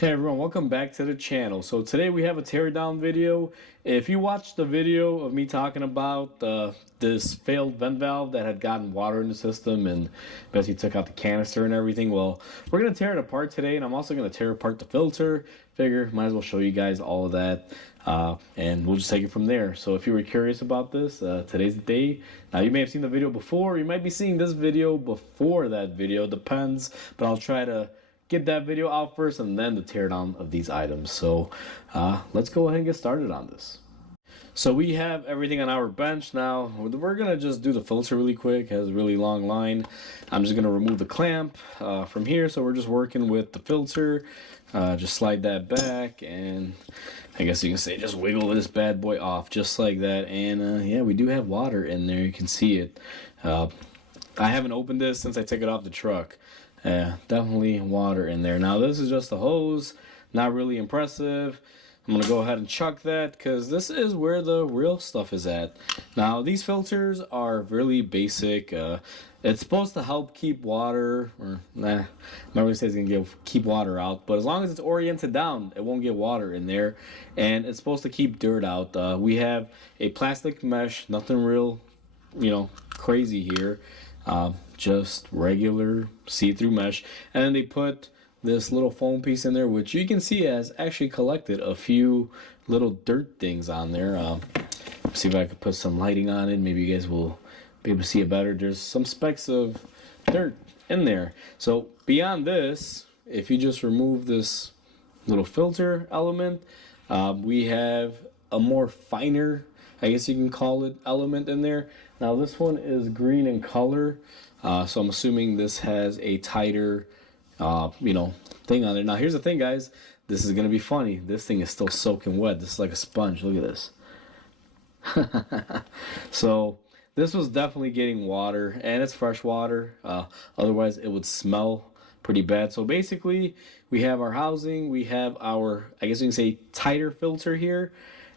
Hey everyone, welcome back to the channel. So today we have a teardown video. If you watched the video of me talking about this failed vent valve that had gotten water in the system and basically took out the canister and everything, well, we're going to tear it apart today, and I'm also going to tear apart the filter. Figure, might as well show you guys all of that, and we'll just take it from there. So if you were curious about this, today's the day. Now you may have seen the video before, you might be seeing this video before that video, depends, but I'll try to get that video out first and then the teardown of these items. So let's go ahead and get started on this. So we have everything on our bench now. We're gonna just do the filter really quick. It has a really long line. I'm just gonna remove the clamp from here. So we're just working with the filter. Just slide that back, and I guess you can say just wiggle this bad boy off just like that. And yeah, we do have water in there. You can see it. I haven't opened this since I took it off the truck. Yeah, definitely water in there. Now this is just a hose, not really impressive. I'm gonna go ahead and chuck that because this is where the real stuff is at. Now these filters are really basic. It's supposed to help keep water, or nah, I'm not really saying it's gonna keep water out, but as long as it's oriented down, it won't get water in there, and it's supposed to keep dirt out. We have a plastic mesh, nothing real, crazy here. Just regular see-through mesh, and then they put this little foam piece in there, which you can see has actually collected a few little dirt things on there. See if I could put some lighting on it. Maybe you guys will be able to see it better. There's some specks of dirt in there. So beyond this, if you just remove this little filter element, we have a more finer, I guess you can call it, element in there. Now this one is green in color, so I'm assuming this has a tighter, thing on there. Now here's the thing, guys. This is gonna be funny. This thing is still soaking wet. This is like a sponge. Look at this. So this was definitely getting water, and it's fresh water. Otherwise, it would smell pretty bad. So basically, we have our housing. We have our, I guess you can say, tighter filter here.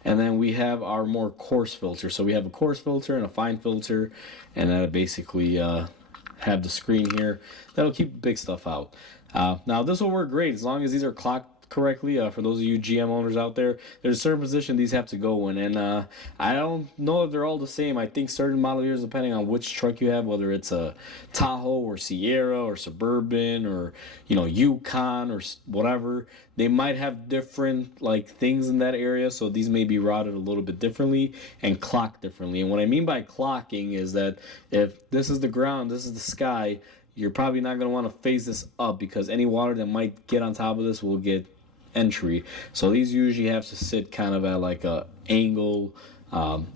And then we have our more coarse filter. So we have a coarse filter and a fine filter, and that'll basically have the screen here. That'll keep the big stuff out. Now this will work great as long as these are clocked correctly. For those of you GM owners out there, there's a certain position these have to go in, and I don't know if they're all the same. I think certain model years, depending on which truck you have, whether it's a Tahoe or Sierra or Suburban or Yukon or whatever, they might have different things in that area. So these may be routed a little bit differently and clocked differently. And what I mean by clocking is that if this is the ground, this is the sky, you're probably not going to want to phase this up, because any water that might get on top of this will get entry. So these usually have to sit kind of at like a angle,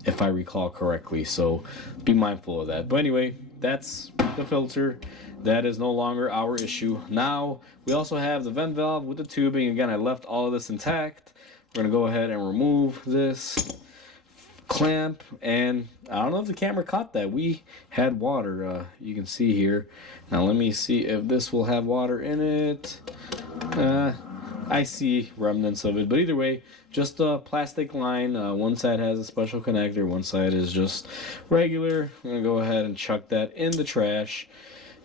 if I recall correctly. So be mindful of that. But anyway, that's the filter. That is no longer our issue. Now we also have the vent valve with the tubing. Again, I left all of this intact. We're going to go ahead and remove this clamp, and I don't know if the camera caught that. We had water, you can see here. Now let me see if this will have water in it. I see remnants of it, but either way, just a plastic line. One side has a special connector, one side is just regular. I'm gonna go ahead and chuck that in the trash,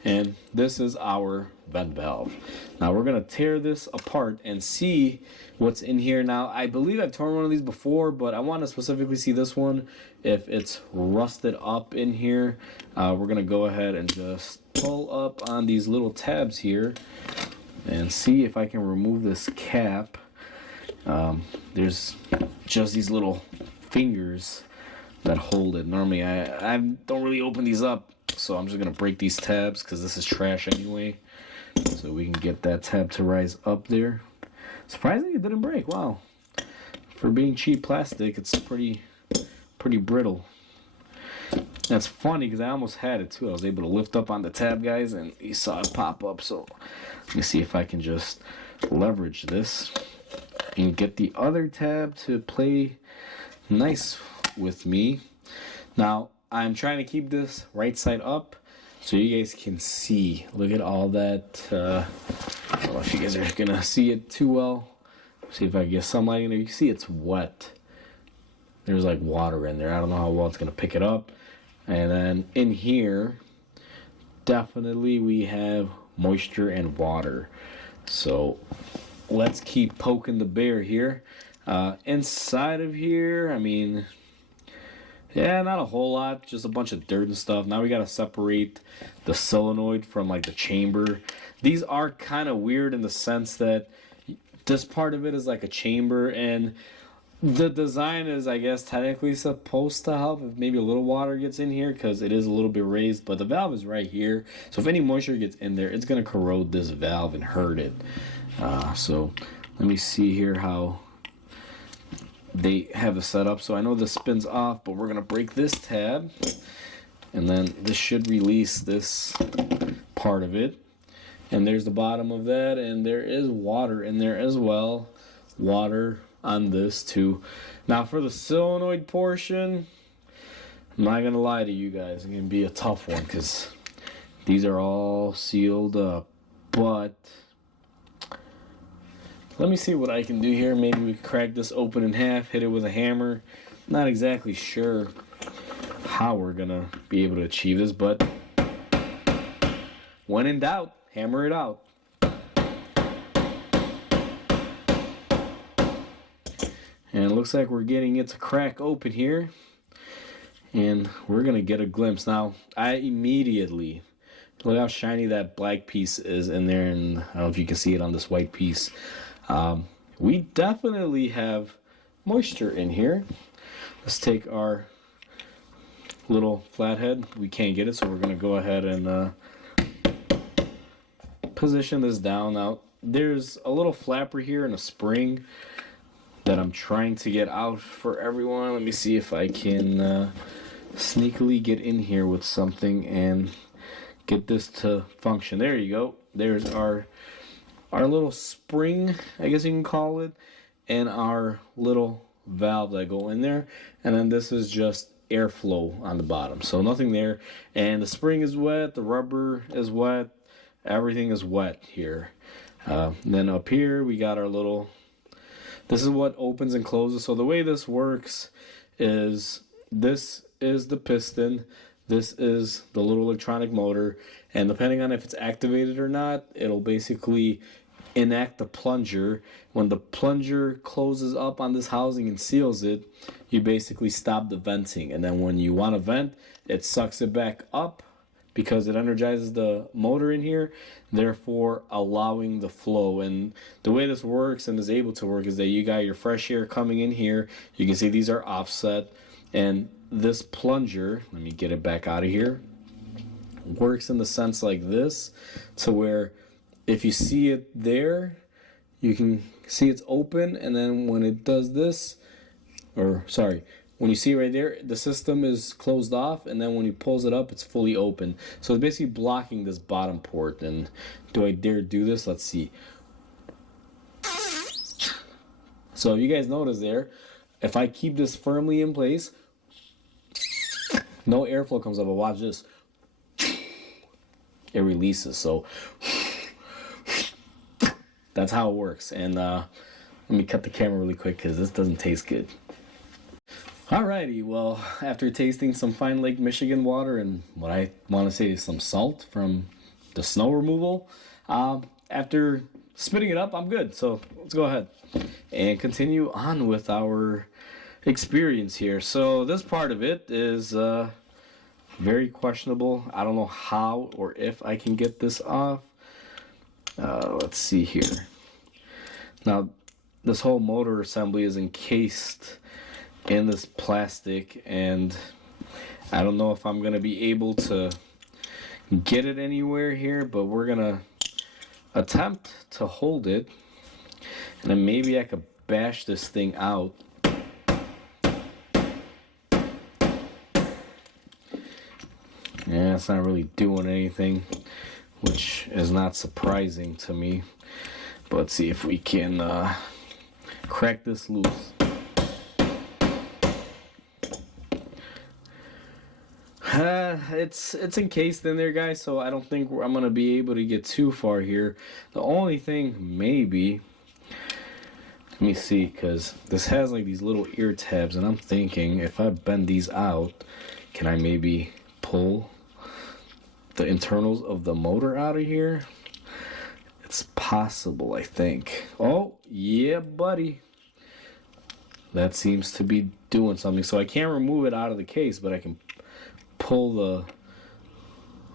and this is our vent valve. Now we're gonna tear this apart and see what's in here. Now I believe I've torn one of these before, but I want to specifically see this one, if it's rusted up in here. We're gonna go ahead and just pull up on these little tabs here and see if I can remove this cap. There's just these little fingers that hold it. Normally I don't really open these up, so I'm just gonna break these tabs because this is trash anyway, so we can get that tab to rise up there. Surprisingly, it didn't break. Wow, for being cheap plastic, it's pretty brittle. That's funny because I almost had it too. I was able to lift up on the tab, guys, and you saw it pop up. So let me see if I can just leverage this and get the other tab to play nice with me. Now I'm trying to keep this right side up so you guys can see. Look at all that. I don't know if you guys are gonna see it too well. See if I can get some light in there. You can see it's wet. There's like water in there. I don't know how well it's gonna pick it up. And then in here, definitely we have moisture and water. So let's keep poking the bear here. Inside of here, I mean, yeah, not a whole lot, just a bunch of dirt and stuff. Now we gotta separate the solenoid from like the chamber. These are kind of weird in the sense that this part of it is like a chamber, and the design is, I guess, technically supposed to help if maybe a little water gets in here because it is a little bit raised, but the valve is right here. So if any moisture gets in there, it's going to corrode this valve and hurt it. So let me see here how they have it set up. So I know this spins off, but we're going to break this tab, and then this should release this part of it. And there's the bottom of that, and there is water in there as well. Water on this too. Now for the solenoid portion, I'm not gonna lie to you guys, it's gonna be a tough one because these are all sealed up. But let me see what I can do here. Maybe we can crack this open in half, hit it with a hammer. Not exactly sure how we're gonna be able to achieve this, but when in doubt, hammer it out. And it looks like we're getting it to crack open here. And we're going to get a glimpse. Now, I immediately, look how shiny that black piece is in there. And I don't know if you can see it on this white piece. We definitely have moisture in here. Let's take our little flathead. We can't get it, so we're going to go ahead and position this down. Now, there's a little flapper here and a spring that I'm trying to get out for everyone. Let me see if I can sneakily get in here with something and get this to function. There you go. There's our little spring, I guess you can call it, and our little valve that go in there. And then this is just airflow on the bottom. So nothing there. And the spring is wet, the rubber is wet, everything is wet here. Then up here we got our little, this is what opens and closes. So the way this works is this is the piston, this is the little electronic motor, and depending on if it's activated or not, it'll basically enact the plunger. When the plunger closes up on this housing and seals it, you basically stop the venting. And then when you want to vent, it sucks it back up because it energizes the motor in here, therefore allowing the flow. And the way this works and is able to work is that you got your fresh air coming in here. You can see these are offset, and this plunger, let me get it back out of here, works in the sense like this, to where if you see it there, you can see it's open, and then when it does this, or sorry, when you see right there, the system is closed off, and then when he pulls it up, it's fully open. So it's basically blocking this bottom port. And do I dare do this? Let's see. So if you guys notice there, if I keep this firmly in place, no airflow comes up, but watch this. It releases. So that's how it works. And let me cut the camera really quick because this doesn't taste good. Alrighty, well, after tasting some fine Lake Michigan water and what I want to say is some salt from the snow removal, after spitting it up, I'm good. So let's go ahead and continue on with our experience here. So this part of it is very questionable. I don't know how or if I can get this off. Let's see here. Now, this whole motor assembly is encased in this plastic, and I don't know if I'm gonna be able to get it anywhere here, but we're gonna attempt to hold it, and then maybe I could bash this thing out. Yeah, it's not really doing anything, which is not surprising to me, but let's see if we can crack this loose. It's encased in there, guys, so I don't think I'm gonna be able to get too far here. The only thing, maybe, let me see, because this has like these little ear tabs, and I'm thinking if I bend these out, can I maybe pull the internals of the motor out of here? It's possible, I think. Oh, yeah, buddy. That seems to be doing something. So I can't remove it out of the case, but I can pull the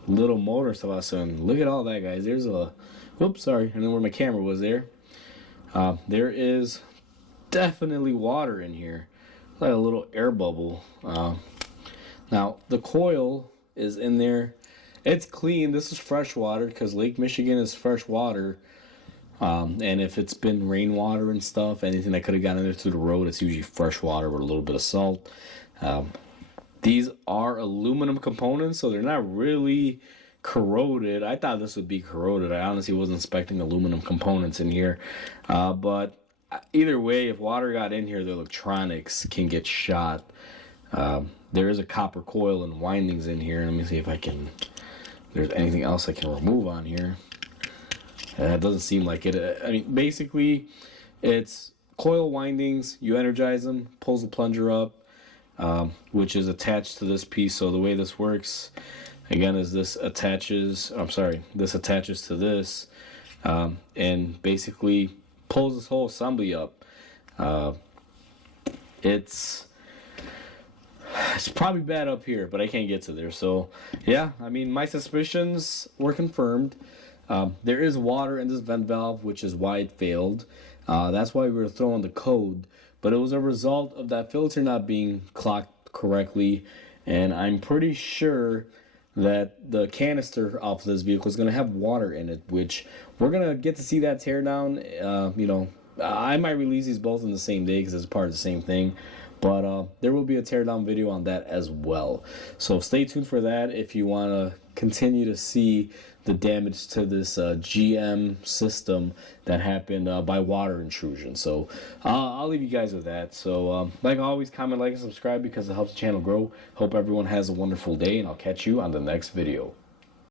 little motor stuff out. So look at all that, guys. There's a... Whoops, sorry. I know where my camera was there. There is definitely water in here. Like a little air bubble. Now, the coil is in there. It's clean. This is fresh water because Lake Michigan is fresh water. And if it's been rainwater and stuff, anything that could have gotten in there through the road, it's usually fresh water with a little bit of salt. These are aluminum components, so they're not really corroded. I thought this would be corroded. I honestly wasn't expecting aluminum components in here. But either way, if water got in here, the electronics can get shot. There is a copper coil and windings in here. Let me see if there's anything else I can remove on here. It doesn't seem like it. I mean, basically, it's coil windings. You energize them, pulls the plunger up, which is attached to this piece. So the way this works, again, is this attaches to this, and basically pulls this whole assembly up. It's probably bad up here, but I can't get to there. So, yeah, I mean, my suspicions were confirmed. There is water in this vent valve, which is why it failed. That's why we were throwing the code. But it was a result of that filter not being clocked correctly. And I'm pretty sure that the canister of this vehicle is going to have water in it, which we're going to get to see that teardown. I might release these both in the same day because it's part of the same thing. But there will be a teardown video on that as well. So stay tuned for that if you want to continue to see the damage to this GM system that happened by water intrusion. So I'll leave you guys with that. So like always, comment, like, and subscribe because it helps the channel grow. Hope everyone has a wonderful day, and I'll catch you on the next video.